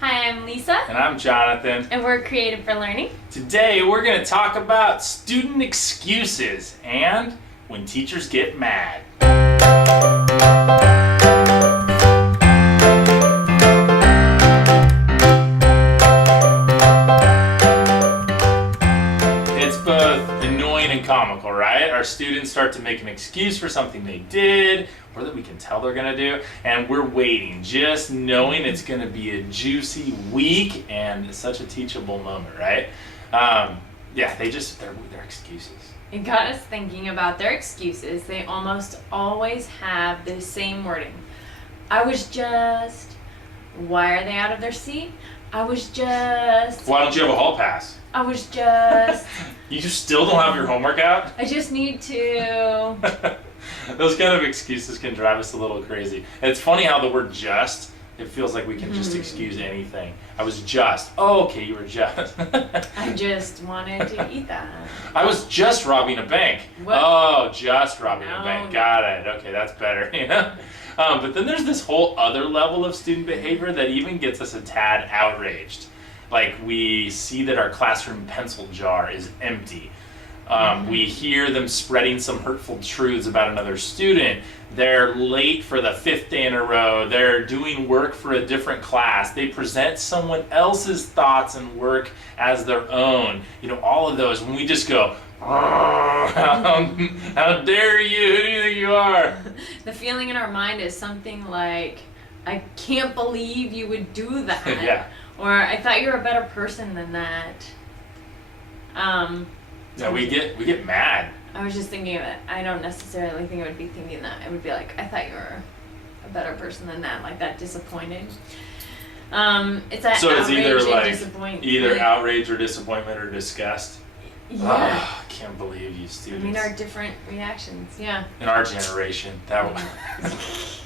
Hi, I'm Lisa. And I'm Jonathan. And we're Creative for Learning. Today we're going to talk about student excuses and when teachers get mad. It's both annoying and comical, right? Our students start to make an excuse for something they did or that we can tell they're going to do, and we're waiting, just knowing it's going to be a juicy week and such a teachable moment, right? They're excuses. It got us thinking about their excuses. They almost always have the same wording. I was just... Why are they out of their seat? I was just... Why don't you have a hall pass? I was just... You still don't have your homework out? I just need to... Those kind of excuses can drive us a little crazy. And it's funny how the word just, it feels like we can just excuse anything. I was just. Oh, okay, you were just. I just wanted to eat that. I was just robbing a bank. What? Oh, just robbing a bank. No. Got it. Okay, that's better. But then there's this whole other level of student behavior that even gets us a tad outraged. Like we see that our classroom pencil jar is empty. We hear them spreading some hurtful truths about another student. They're late for the 5th day in a row. They're doing work for a different class. They present someone else's thoughts and work as their own. All of those. When we just go, how dare you? Who do you think you are? The feeling in our mind is something like, I can't believe you would do that. Yeah. Or I thought you were a better person than that. Yeah, we get mad. I was just thinking of it. I don't necessarily think I would be thinking that. I would be like, I thought you were a better person than that, like that disappointed. It's that so it's outrage either and like disappointment. either outrage or disappointment or disgust. Yeah. I can't believe you I students. mean, our different reactions, yeah. In our generation, that was.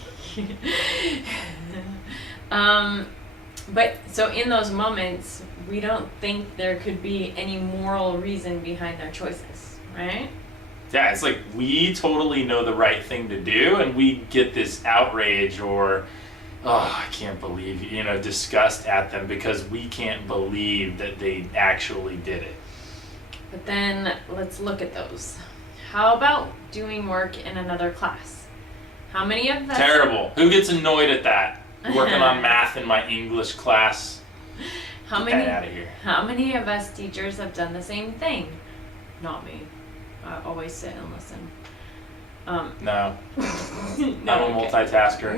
But so in those moments, we don't think there could be any moral reason behind their choices, right? Yeah, it's like we totally know the right thing to do, and we get this outrage or, I can't believe, disgust at them because we can't believe that they actually did it. But then let's look at those. How about doing work in another class? How many of us... Terrible. Who gets annoyed at that? Working on math in my English class. Get that out of here. How many of us teachers have done the same thing? Not me. I always sit and listen. No. No, I'm a multitasker.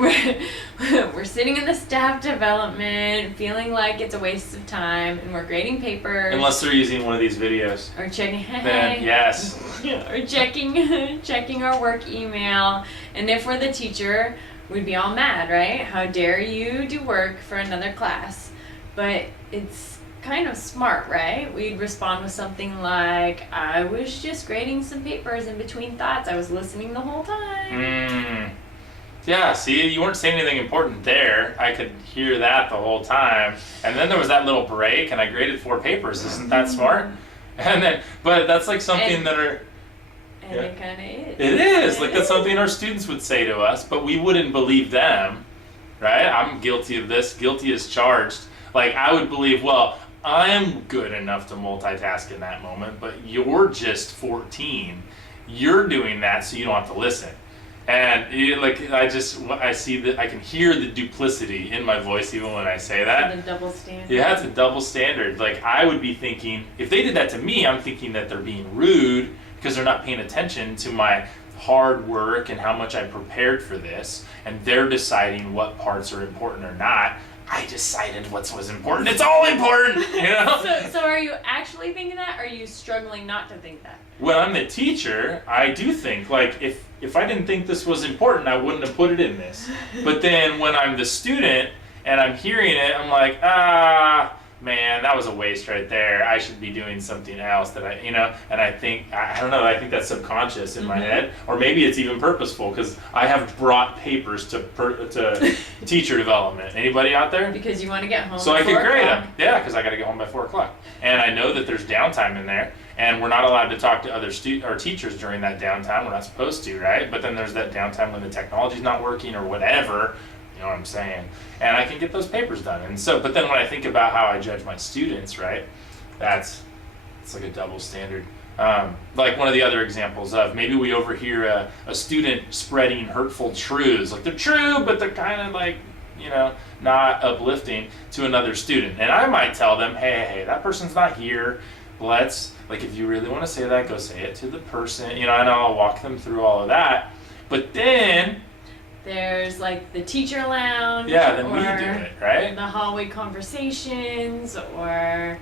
We're sitting in the staff development, feeling like it's a waste of time, and we're grading papers. Unless they're using one of these videos. Or checking. Then, yes. Or checking our work email. And if we're the teacher, we'd be all mad, right? How dare you do work for another class? But it's kind of smart, right? We'd respond with something like, I was just grading some papers in between thoughts. I was listening the whole time. Yeah, see, you weren't saying anything important there. I could hear that the whole time. And then there was that little break, and I graded 4 papers. Isn't that smart? But that's like something that are... And it kind of is. It is. Like that's something our students would say to us, but we wouldn't believe them, right? I'm guilty of this, guilty as charged. Like I would believe, well, I'm good enough to multitask in that moment, but you're just 14. You're doing that so you don't have to listen. And I see that I can hear the duplicity in my voice even when I say that. The double standard. Yeah, it's a double standard. Like I would be thinking, if they did that to me, I'm thinking that they're being rude because they're not paying attention to my hard work and how much I prepared for this, and they're deciding what parts are important or not. I decided what was important. It's all important, So are you actually thinking that, or are you struggling not to think that? When I'm the teacher, I do think, like, if I didn't think this was important, I wouldn't have put it in this. But then when I'm the student and I'm hearing it, I'm like, man, that was a waste right there. I should be doing something else that and I think, I don't know, I think that's subconscious in my head, or maybe it's even purposeful because I have brought papers to teacher development. Anybody out there? Because you want to get home. So I can grade them. Yeah, because I got to get home by 4 o'clock. And I know that there's downtime in there, and we're not allowed to talk to other teachers during that downtime. We're not supposed to, right? But then there's that downtime when the technology's not working or whatever. You know what I'm saying? And I can get those papers done. And so, but then when I think about how I judge my students, right, it's like a double standard. Like one of the other examples of maybe we overhear a student spreading hurtful truths, like they're true, but they're kind of like, you know, not uplifting to another student. And I might tell them, hey, that person's not here. Let's, like, if you really want to say that, go say it to the person, you know, and I'll walk them through all of that. But then there's like the teacher lounge. Yeah, then we do it, right? The hallway conversations, or,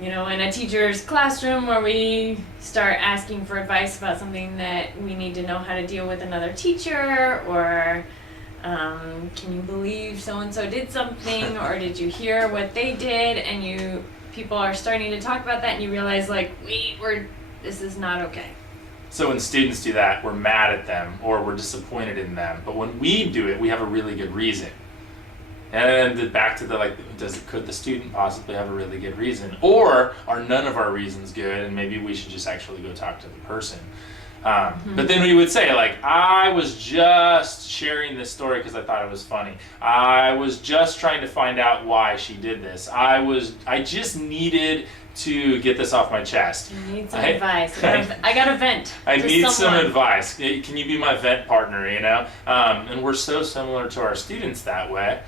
you know, in a teacher's classroom where we start asking for advice about something that we need to know how to deal with another teacher, or can you believe so-and-so did something, or did you hear what they did, and people are starting to talk about that, and you realize, like, wait, this is not okay. So when students do that, we're mad at them or we're disappointed in them. But when we do it, we have a really good reason. And then back to the, like, could the student possibly have a really good reason? Or are none of our reasons good, and maybe we should just actually go talk to the person? But then we would say, like, I was just sharing this story because I thought it was funny. I was just trying to find out why she did this. I just needed to get this off my chest. You need some advice. I got a vent. I need some advice. Can you be my vent partner, you know? And we're so similar to our students that way.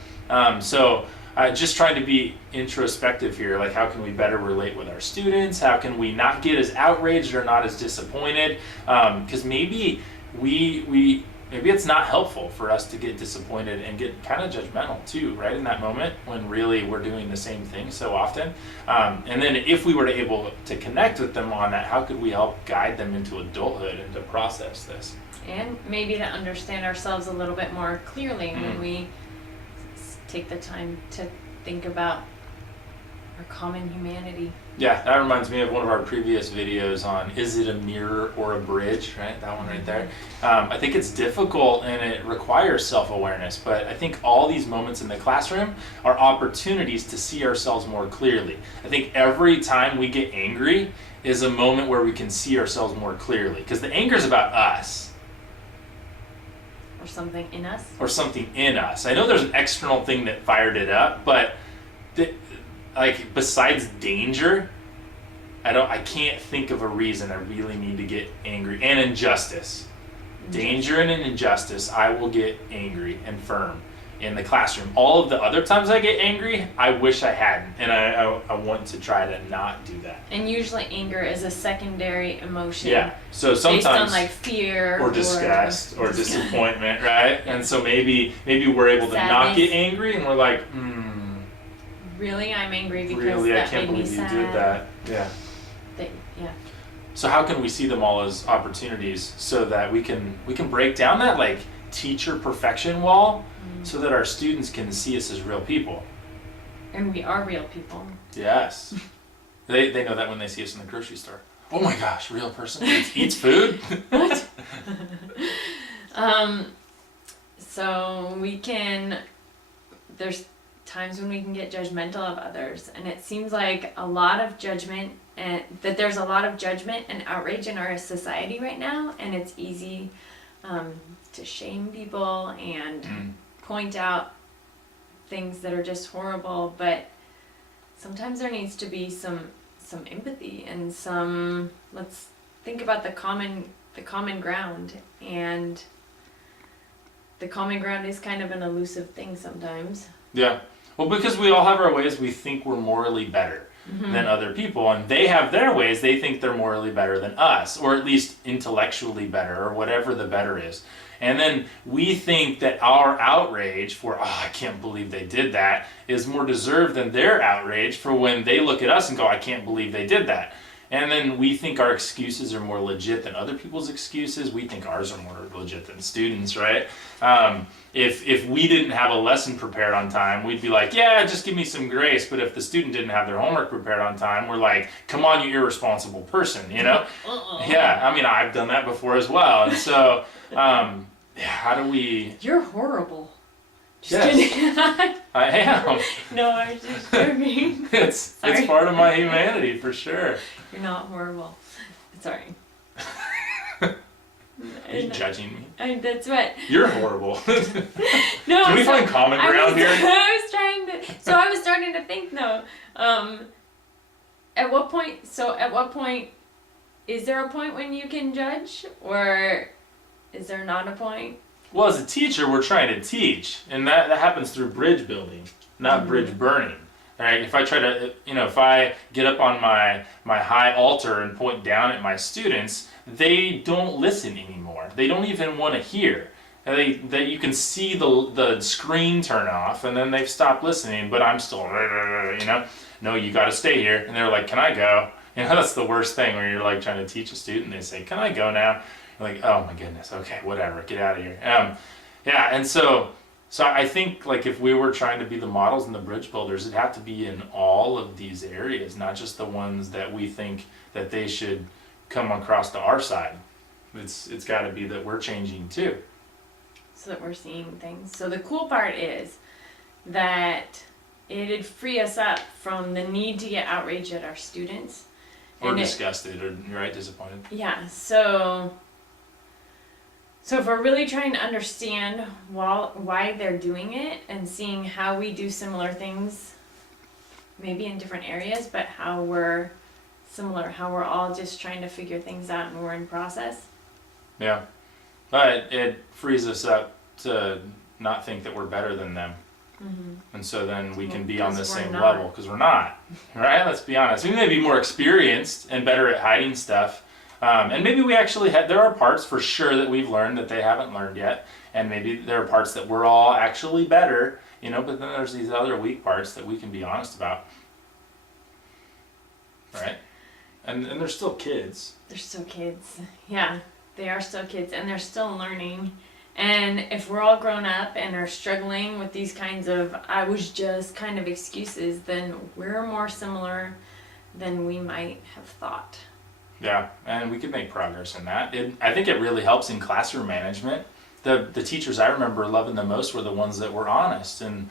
So just trying to be introspective here, like how can we better relate with our students? How can we not get as outraged or not as disappointed? Because maybe maybe it's not helpful for us to get disappointed and get kind of judgmental too, right, in that moment when really we're doing the same thing so often. And then if we were able to connect with them on that, how could we help guide them into adulthood and to process this? And maybe to understand ourselves a little bit more clearly when we take the time to think about our common humanity. Yeah, that reminds me of one of our previous videos on is it a mirror or a bridge, right? That one right there. I think it's difficult and it requires self-awareness, but I think all these moments in the classroom are opportunities to see ourselves more clearly. I think every time we get angry is a moment where we can see ourselves more clearly, because the anger is about us. Or something in us. Or something in us. I know there's an external thing that fired it up, but like besides danger, I can't think of a reason I really need to get angry. And injustice. Danger and an injustice, I will get angry and firm in the classroom. All of the other times I get angry, I wish I hadn't. And I want to try to not do that. And usually anger is a secondary emotion. Yeah. So sometimes based on like fear or disgust or disappointment, right? And so maybe we're able to not get angry and we're like, really, I'm angry because really, that I can't made me believe sad. you did that. Yeah. Yeah. So how can we see them all as opportunities so that we can break down that like teacher perfection wall so that our students can see us as real people? And we are real people. Yes. They know that when they see us in the grocery store. Oh my gosh, real person eats food? What? So there's times when we can get judgmental of others, and it seems like a lot of judgment, and that there's a lot of judgment and outrage in our society right now, and it's easy to shame people and point out things that are just horrible, but sometimes there needs to be some empathy and let's think about the common ground, and the common ground is kind of an elusive thing sometimes. Yeah. Well, because we all have our ways we think we're morally better than other people, and they have their ways they think they're morally better than us, or at least intellectually better, or whatever the better is. And then we think that our outrage for, I can't believe they did that, is more deserved than their outrage for when they look at us and go, I can't believe they did that. And then we think our excuses are more legit than other people's excuses. We think ours are more legit than students, right? If we didn't have a lesson prepared on time, we'd be like, yeah, just give me some grace. But if the student didn't have their homework prepared on time, we're like, come on, you irresponsible person, you know? Yeah, I mean, I've done that before as well. And so, how do we... You're horrible. Just kidding. I am. No, I was just joking. It's part of my humanity, for sure. You're not horrible. Sorry. Are you judging me? That's what. You're horrible. No. Can we find common ground here? I was trying to. So I was starting to think though. At what point? So at what point? Is there a point when you can judge, or is there not a point? Well, as a teacher, we're trying to teach, and that happens through bridge building, not bridge burning. Right? If I try to, if I get up on my high altar and point down at my students, they don't listen anymore. They don't even want to hear. You can see the screen turn off, and then they've stopped listening. But I'm still, no, you got to stay here. And they're like, can I go? That's the worst thing when you're like trying to teach a student. And they say, can I go now? You're like, oh my goodness, okay, whatever, get out of here. And so I think like if we were trying to be the models and the bridge builders, it'd have to be in all of these areas, not just the ones that we think that they should come across to our side. It's got to be that we're changing too. So that we're seeing things. So the cool part is that it'd free us up from the need to get outraged at our students. Or disgusted, or right, disappointed. Yeah, so if we're really trying to understand why they're doing it and seeing how we do similar things, maybe in different areas, but how we're similar, how we're all just trying to figure things out and we're in process. Yeah, but it frees us up to not think that we're better than them. Mm-hmm. And so then we can be on the same level, because we're not, right? Let's be honest. We may be more experienced and better at hiding stuff. And maybe we actually there are parts for sure that we've learned that they haven't learned yet. And maybe there are parts that we're all actually better, but then there's these other weak parts that we can be honest about. Right? And they're still kids. They're still kids. Yeah, they are still kids, and they're still learning. And if we're all grown up and are struggling with these kinds of I was just kind of excuses, then we're more similar than we might have thought. Yeah, and we could make progress in that. I think it really helps in classroom management. The teachers I remember loving the most were the ones that were honest and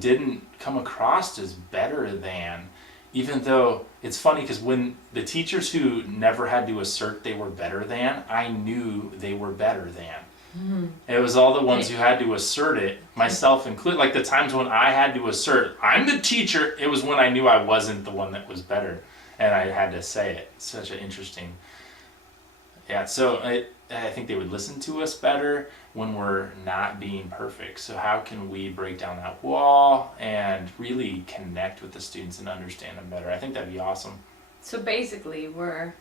didn't come across as better than, even though it's funny because when the teachers who never had to assert they were better than, I knew they were better than. Mm-hmm. It was all the ones who had to assert it, myself included. Like the times when I had to assert, I'm the teacher, it was when I knew I wasn't the one that was better. And I had to say it. Such an interesting. Yeah, so I think they would listen to us better when we're not being perfect. So how can we break down that wall and really connect with the students and understand them better? I think that'd be awesome. So basically, we're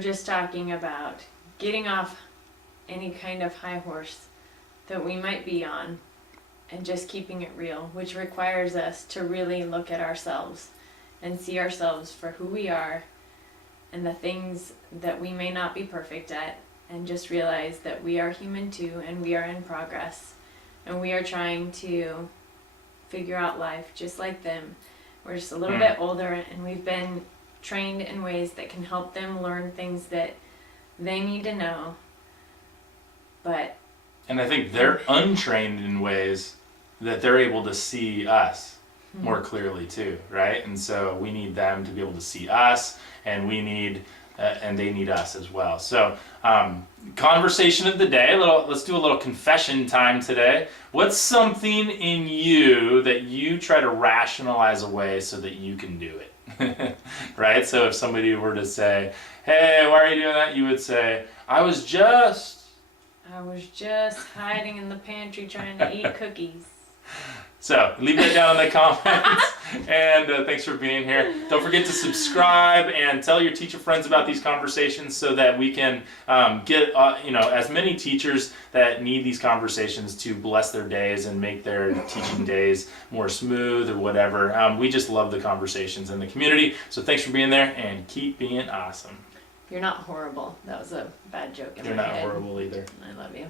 just talking about getting off any kind of high horse that we might be on and just keeping it real, which requires us to really look at ourselves and see ourselves for who we are and the things that we may not be perfect at, and just realize that we are human too, and we are in progress, and we are trying to figure out life just like them. We're just a little bit older, and we've been trained in ways that can help them learn things that they need to know. And I think they're untrained in ways that they're able to see us more clearly too, right? And so we need them to be able to see us, and we need and they need us as well. So conversation of the day, let's do a little confession time today. What's something in you that you try to rationalize away so that you can do it? Right? So if somebody were to say, hey, why are you doing that? You would say, I was just hiding in the pantry trying to eat cookies. So leave that down in the comments. And thanks for being here. Don't forget to subscribe and tell your teacher friends about these conversations so that we can get as many teachers that need these conversations to bless their days and make their teaching days more smooth or whatever. We just love the conversations in the community. So thanks for being there, and keep being awesome. You're not horrible. That was a bad joke in You're my not head. horrible either. I love you.